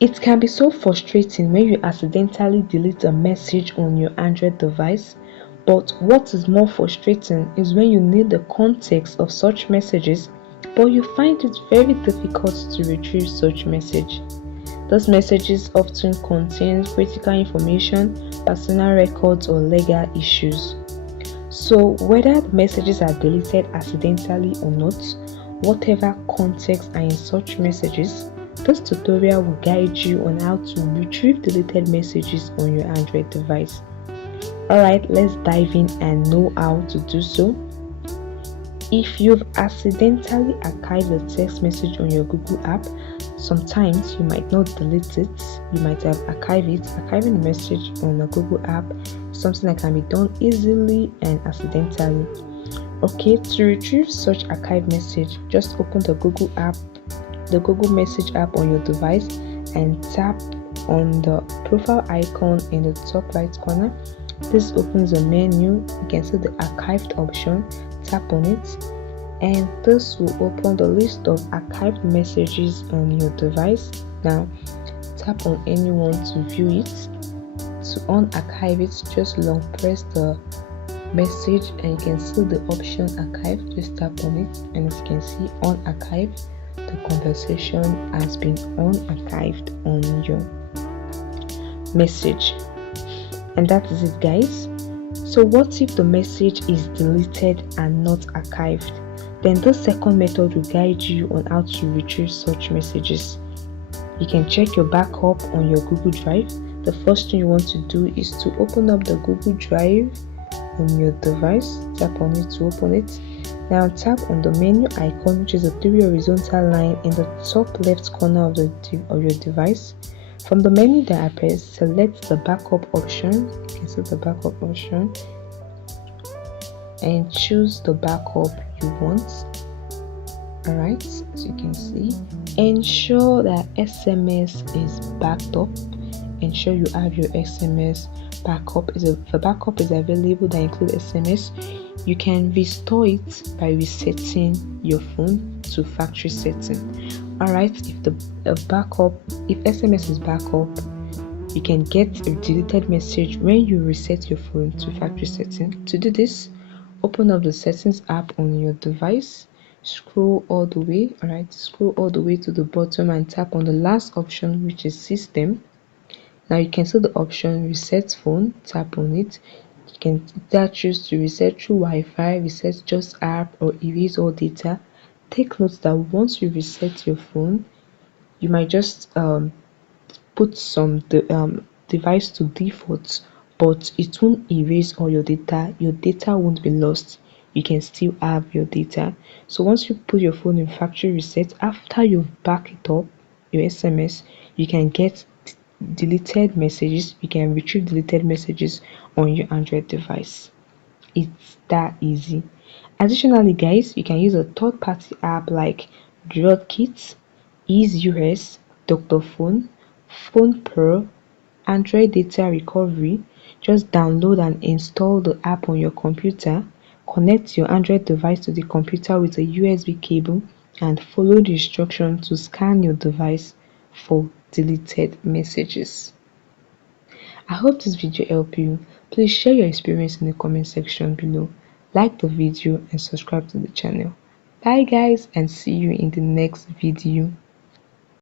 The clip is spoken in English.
It can be so frustrating when you accidentally delete a message on your Android device, but what is more frustrating is when you need the context of such messages, but you find it very difficult to retrieve such message. Those messages often contain critical information, personal records, or legal issues. So, whether the messages are deleted accidentally or not, whatever context are in such messages, this tutorial will guide you on how to retrieve deleted messages on your Android device. Alright, let's dive in and know how to do so. If you've accidentally archived a text message on your Google app, sometimes you might not delete it, you might have archived it. Archiving a message on a Google app is something that can be done easily and accidentally. Okay, to retrieve such archived message, just open the Google Message app on your device and tap on the profile icon in the top right corner. This opens a menu. You can see the archived option. Tap on it, and this will open the list of archived messages on your device. Now, tap on anyone to view it. To unarchive it, just long press the message and you can see the option archive. Just tap on it, and as you can see, unarchive, the conversation has been unarchived on your message. And that is it, guys. So what if the message is deleted and not archived? Then the second method will guide you on how to retrieve such messages. You can check your backup on your Google Drive. The first thing you want to do is to open up the Google Drive on your device. Tap on it to open it. Now tap on the menu icon, which is a three horizontal line in the top left corner of your device. From the menu that I press, select the backup option. You can see the backup option and choose the backup you want. Alright, as you can see, ensure that SMS is backed up. Ensure you have your SMS backup. If the backup is available that includes SMS, you can restore it by resetting your phone to factory setting. Alright, if SMS is backup, you can get a deleted message when you reset your phone to factory setting. To do this, open up the settings app on your device, scroll all the way to the bottom and tap on the last option, which is system. Now you can see the option reset phone. Tap on it. You can either choose to reset through Wi-Fi, reset just app, or erase all data. Take note that once you reset your phone, you might just put some device to default, but it won't erase all your data. Your data won't be lost. You can still have your data. So once you put your phone in factory reset, after you've backed it up, your SMS, you can get deleted messages. You can retrieve deleted messages on your Android device. It's that easy. Additionally, guys, you can use a third-party app like DroidKit, EaseUS, Dr. Phone, Phone Pro, Android Data Recovery. Just download and install the app on your computer. Connect your Android device to the computer with a USB cable and follow the instructions to scan your device for deleted messages. I hope this video helped you. Please share your experience in the comment section below. Like the video and subscribe to the channel. Bye guys, and see you in the next video.